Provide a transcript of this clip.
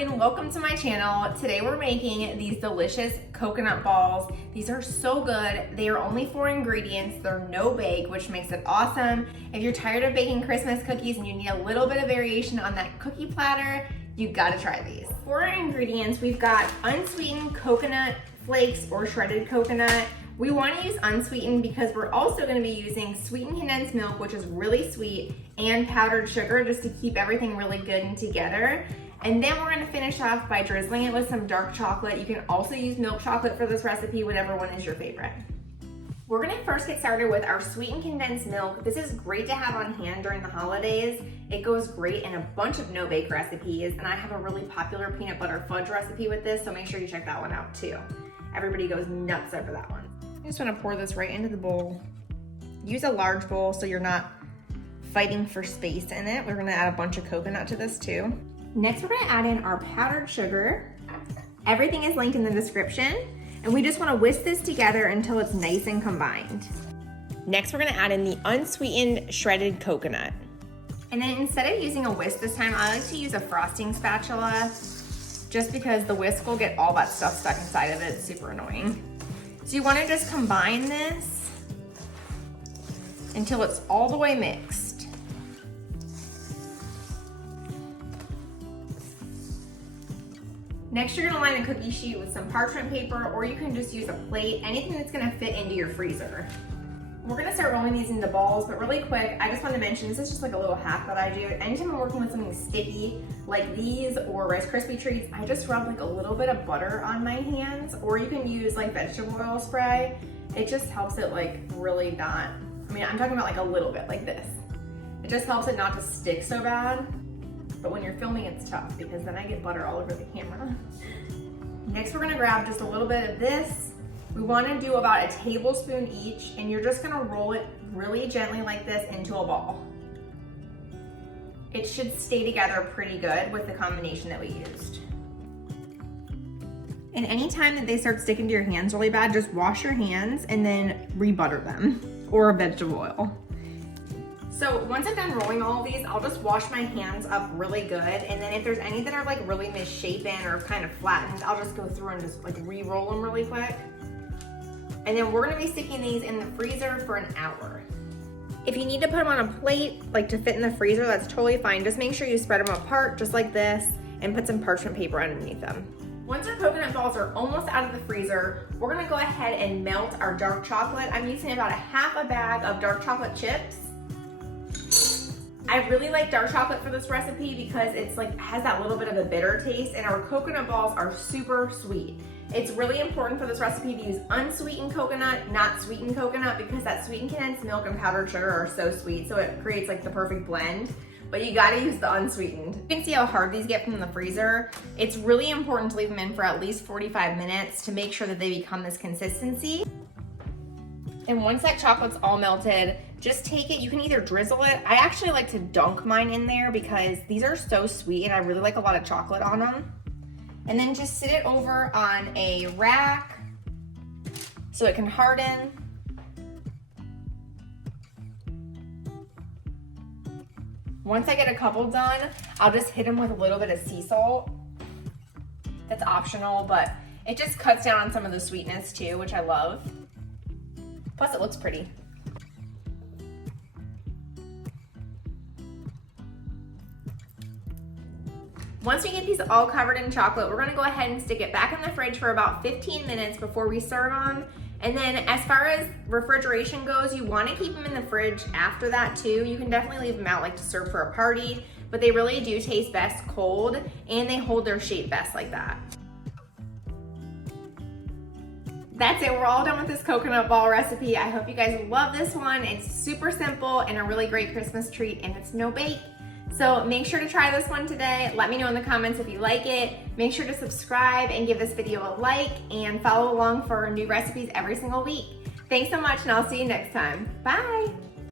and welcome to my channel. Today we're making these delicious coconut balls. These are so good. They are only 4 ingredients. They're no bake, which makes it awesome. If you're tired of baking Christmas cookies and you need a little bit of variation on that cookie platter, you gotta try these. For our ingredients, we've got unsweetened coconut flakes or shredded coconut. We want to use unsweetened because we're also going to be using sweetened condensed milk, which is really sweet, and powdered sugar just to keep everything really good and together. And then we're going to finish off by drizzling it with some dark chocolate. You can also use milk chocolate for this recipe, whatever one is your favorite. We're going to first get started with our sweetened condensed milk. This is great to have on hand during the holidays. It goes great in a bunch of no-bake recipes, and I have a really popular peanut butter fudge recipe with this, so make sure you check that one out too. Everybody goes nuts over that one. I just want to pour this right into the bowl. Use a large bowl so you're not fighting for space in it. We're going to add a bunch of coconut to this too. Next, we're going to add in our powdered sugar. Everything is linked in the description. And we just want to whisk this together until it's nice and combined. Next, we're going to add in the unsweetened shredded coconut. And then instead of using a whisk this time, I like to use a frosting spatula just because the whisk will get all that stuff stuck inside of it. It's super annoying. So you want to just combine this until it's all the way mixed. Next, you're going to line a cookie sheet with some parchment paper, or you can just use a plate, anything that's going to fit into your freezer. We're going to start rolling these into balls, but really quick, I just want to mention, this is just like a little hack that I do. Anytime I'm working with something sticky like these or Rice Krispie treats, I just rub like a little bit of butter on my hands, or you can use like vegetable oil spray. It just helps it like really not, I mean, I'm talking about like a little bit like this. It just helps it not to stick so bad. But when you're filming, it's tough because then I get butter all over the camera. Next, we're gonna grab just a little bit of this. We wanna do about a tablespoon each, and you're just gonna roll it really gently like this into a ball. It should stay together pretty good with the combination that we used. And anytime that they start sticking to your hands really bad, just wash your hands and then re-butter them or vegetable oil. So once I'm done rolling all of these, I'll just wash my hands up really good. And then if there's any that are like really misshapen or kind of flattened, I'll just go through and just like re-roll them really quick. And then we're gonna be sticking these in the freezer for an hour. If you need to put them on a plate, like to fit in the freezer, that's totally fine. Just make sure you spread them apart just like this and put some parchment paper underneath them. Once our coconut balls are almost out of the freezer, we're gonna go ahead and melt our dark chocolate. I'm using about half a bag of dark chocolate chips. I really like dark chocolate for this recipe because it's like has that little bit of a bitter taste, and our coconut balls are super sweet. It's really important for this recipe to use unsweetened coconut, not sweetened coconut, because that sweetened condensed milk and powdered sugar are so sweet, so it creates like the perfect blend. But you gotta use the unsweetened. You can see how hard these get from the freezer. It's really important to leave them in for at least 45 minutes to make sure that they become this consistency. And once that chocolate's all melted, just take it, you can either drizzle it. I actually like to dunk mine in there because these are so sweet and I really like a lot of chocolate on them. And then just sit it over on a rack so it can harden. Once I get a couple done, I'll just hit them with a little bit of sea salt. That's optional, but it just cuts down on some of the sweetness too, which I love. Plus it looks pretty. Once we get these all covered in chocolate, we're gonna go ahead and stick it back in the fridge for about 15 minutes before we serve them. And then as far as refrigeration goes, you wanna keep them in the fridge after that too. You can definitely leave them out like to serve for a party, but they really do taste best cold and they hold their shape best like that. That's it, we're all done with this coconut ball recipe. I hope you guys love this one. It's super simple and a really great Christmas treat, and it's no bake. So make sure to try this one today. Let me know in the comments if you like it. Make sure to subscribe and give this video a like, and follow along for new recipes every single week. Thanks so much, and I'll see you next time. Bye.